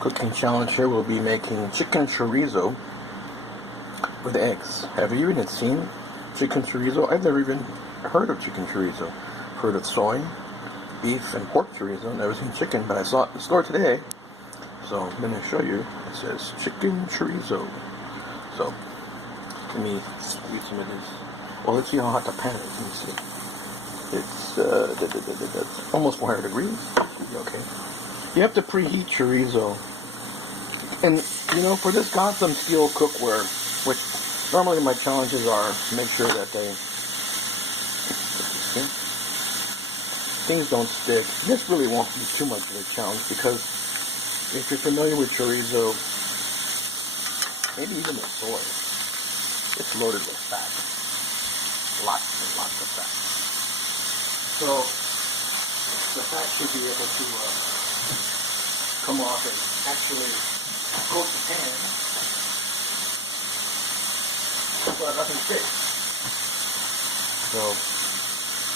cooking challenge here. We'll be making chicken chorizo with eggs. Have you even seen chicken chorizo? I've never even heard of chicken chorizo. Heard of soy, beef, and pork chorizo. Never seen chicken, but I saw it in the store today. So I'm going to show you. It says chicken chorizo. So let me use some of this. Well, let's see how hot the pan is. Let me see. It's almost 400 degrees. Okay. You have to preheat chorizo. And, you know, for this Gotham steel cookware, which normally my challenges are to make sure that things don't stick. This really won't be too much of a challenge because if you're familiar with chorizo, maybe even the soy, it's loaded with fat. Lots and lots of fat. So the fat should be able to come off and actually coat the pan so that nothing sticks. So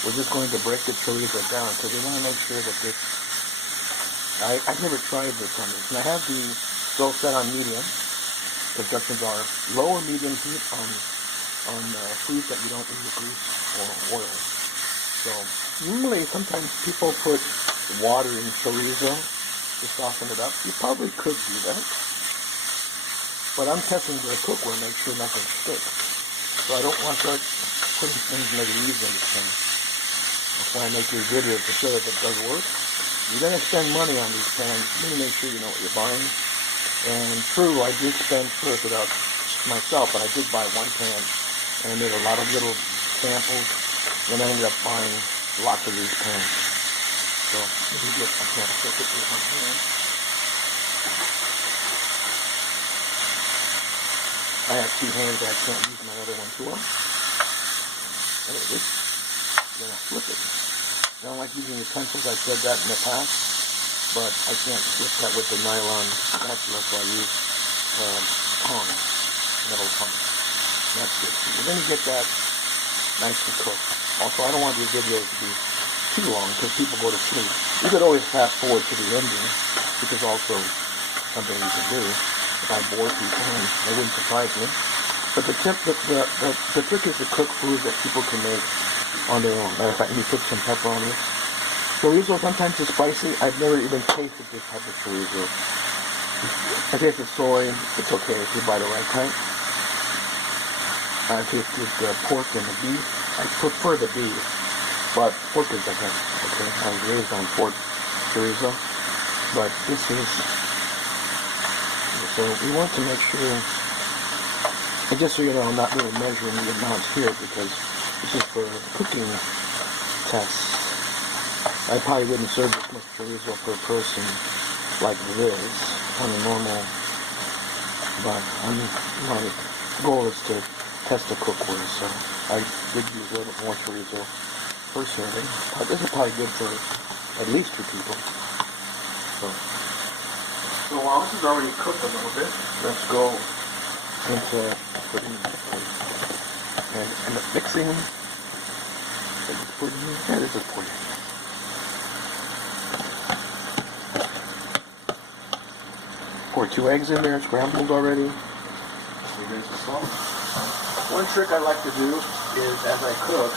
we're just going to break the chorizo down because we want to make sure that this. I've never tried this on this, and I have the stove set on medium. Instructions are low or medium heat on foods that you don't use grease or oil. So normally, sometimes people put water in chorizo to soften it up. You probably could do that, but I'm testing the cookware, make sure nothing sticks. So I don't want to start putting things like leaves in the pan. That's why I make these videos to show that it does work. You're going to spend money on these pans. You need to make sure you know what you're buying. And true, I did spend first without myself, but I did buy one pan, and I made a lot of little samples, and I ended up buying lots of these pans. So, let me get a pan. So put this one here. I have two hands, I can't use my other one too well. There it is. Then I flip it. I don't like using utensils, I've said that in the past, but I can't flip that with the nylon spatula, so I use tongs, metal tongs. That's good. You're going to get that nicely cooked. Also, I don't want these videos to be too long because people go to sleep. You could always fast forward to the ending, which is also something you can do. If I bore people, and it wouldn't surprise me. But the trick is to cook food that people can make on their own. Matter of fact, let me put some pepper on this. Chorizo sometimes is spicy. I've never even tasted this type of chorizo. I tasted soy. It's okay if you buy the right kind. I tasted the pork and the beef. I prefer the beef, but pork is okay. I was raised on pork chorizo, but this is. So we want to make sure. And just so you know, I'm not really measuring the amounts here because this is for cooking tests. I probably wouldn't serve this much chorizo per person like this on a normal, but my goal is to test the cookware, so I would use a little bit more chorizo per serving. But this is probably good for at least 2 people. So while this is already cooked a little bit, let's go into putting and the mixing. Yeah, this is for you. Pour 2 eggs in there, scrambled already. Rinse the salt. One trick I like to do is, as I cook,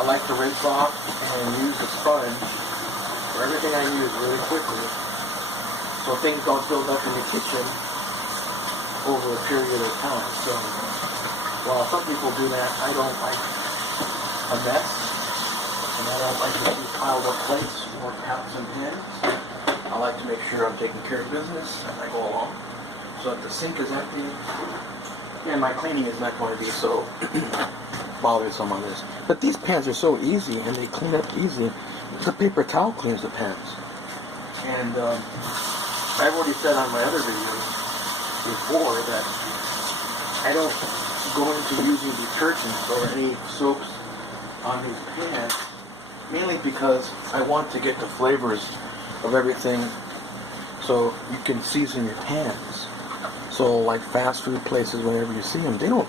I like to rinse off and use the sponge for everything I use really quickly, so things don't build up in the kitchen over a period of time. So while some people do that, I don't like a mess, and I don't like to see piled up plates or pots and pans. I like to make sure I'm taking care of business as I go along. So if the sink is empty, and my cleaning is not going to be so bothersome on this. But these pans are so easy, and they clean up easy. The paper towel cleans the pans. And I've already said on my other videos before that I don't go into using detergents or any soaps on these pans, mainly because I want to get the flavors of everything so you can season your pans. So like fast food places, whenever you see them, they don't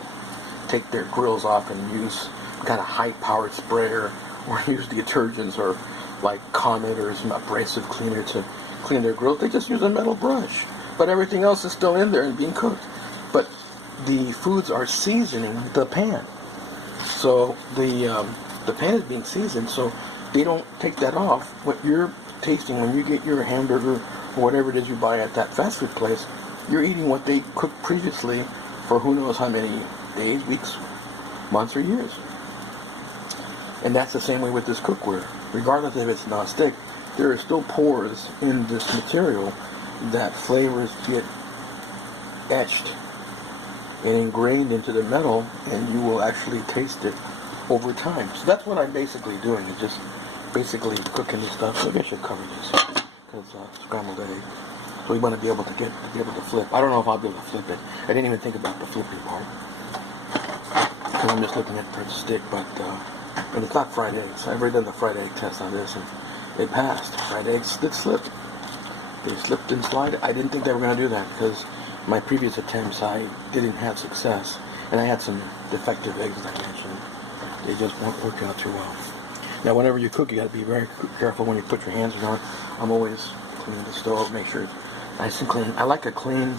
take their grills off and use kind of high powered sprayer or use detergents or like Comet or some abrasive cleaner to clean their grills, they just use a metal brush. But everything else is still in there and being cooked. But the foods are seasoning the pan. So the pan is being seasoned, so they don't take that off. What you're tasting when you get your hamburger or whatever it is you buy at that fast food place, you're eating what they cooked previously for who knows how many days, weeks, months, or years. And that's the same way with this cookware. Regardless if it's non-stick, there are still pores in this material that flavors get etched and ingrained into the metal, and you will actually taste it over time. So that's what I'm basically doing, is just basically cooking this stuff. Maybe I should cover this, because scrambled egg. So we want to be able to flip. I don't know if I'll be able to flip it. I didn't even think about the flipping part, because I'm just looking at it for the stick, but and it's not fried eggs. I've already done the fried egg test on this, and they passed. Fried eggs did slip. They slipped and slide. I didn't think they were going to do that, because my previous attempts I didn't have success, and I had some defective eggs, as I mentioned. They just won't work out too well. Now, whenever you cook, you got to be very careful when you put your hands on. I'm always cleaning the stove, make sure it's nice and clean. I like a clean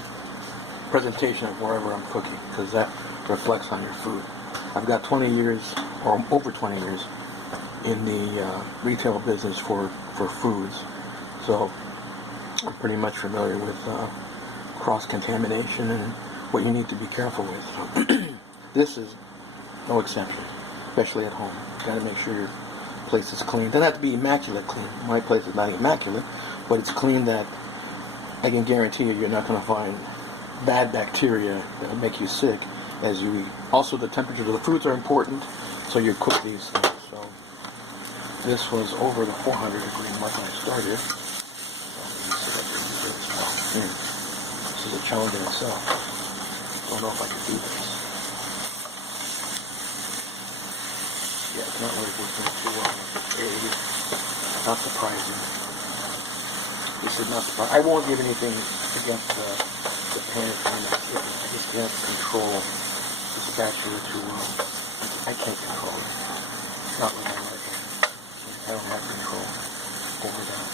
presentation of wherever I'm cooking, because that reflects on your food. I've got 20 years, or over 20 years, in the retail business for foods, so I'm pretty much familiar with cross-contamination and what you need to be careful with. So this is no exception, especially at home. You got to make sure your place is clean. It doesn't have to be immaculate clean. My place is not immaculate, but it's clean that I can guarantee you're not going to find bad bacteria that will make you sick as you eat. Also, the temperatures of the foods are important, so you cook these things. So this was over the 400-degree mark when I started. This is a challenge in itself. Don't know if I can do this. Yeah, it's not really working too well. Not surprising. This is not surprising. I won't give anything against the pan and the chicken. I just can't control the spatula too well. I can't control it. Not with my right hand. I don't have control over that.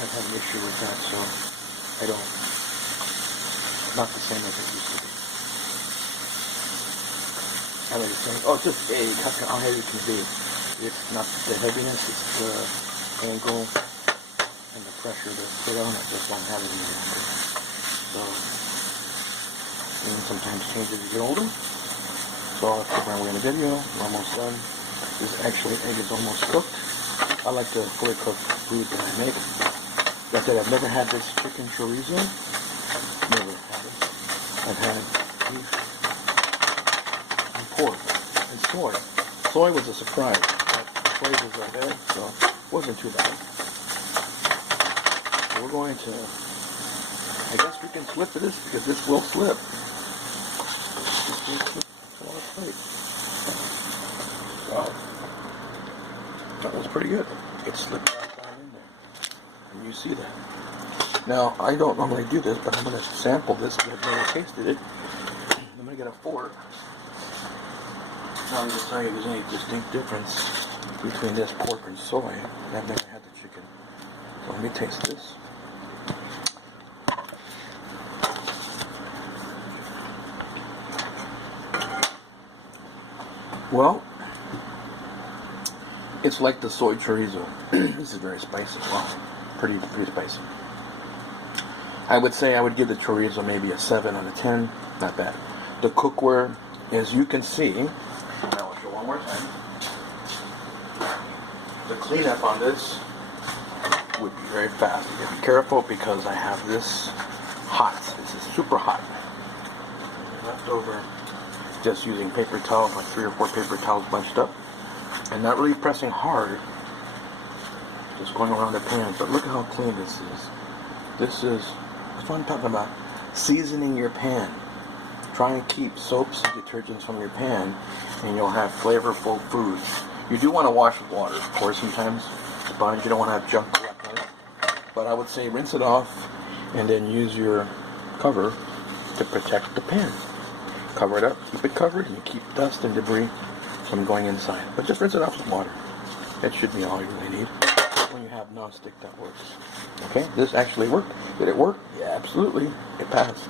I've had an issue with that, so I don't. Not the same as it used to be. I know you're saying, oh, it's just egg. How heavy can it be? It's not the heaviness, it's the angle and the pressure to put on it. Just don't have it any longer. So, and sometimes change as you get older. So I'll put my way in the video. I'm almost done. This egg is almost cooked. I like to fully cook food that I make. Like I said, I've never had this chicken chorizo. Never had it. I've had beef and pork and soy. Soy was a surprise. The flavors are there, so it wasn't too bad. So we're going to, I guess we can flip this, because this will flip. This will flip on its plate. Wow. That was pretty good. It slipped right down in there. And you see that. Now, I don't normally do this, but I'm going to sample this because I've never tasted it. I'm going to get a fork. Now I'm going to tell you if there's any distinct difference between this pork and soy. I've never had the chicken. So let me taste this. Well, it's like the soy chorizo. This is very spicy. Wow, pretty spicy. I would say I would give the chorizo maybe a 7 out of 10. Not bad. The cookware, as you can see, now I'll show one more time. The cleanup on this would be very fast. You have to be careful because I have this hot. This is super hot. Left over, just using paper towels, like 3 or 4 paper towels bunched up. And not really pressing hard, just going around the pan. But look at how clean this is. That's what I'm talking about. Seasoning your pan. Try and keep soaps and detergents from your pan, and you'll have flavorful foods. You do want to wash with water, of course, sometimes. Sponge, you don't want to have junk left on it. But I would say rinse it off, and then use your cover to protect the pan. Cover it up, keep it covered, and you keep dust and debris from going inside. But just rinse it off with water. That should be all you really need. nonstick that works. Okay, this actually worked. Did it work? Yeah, absolutely. It passed.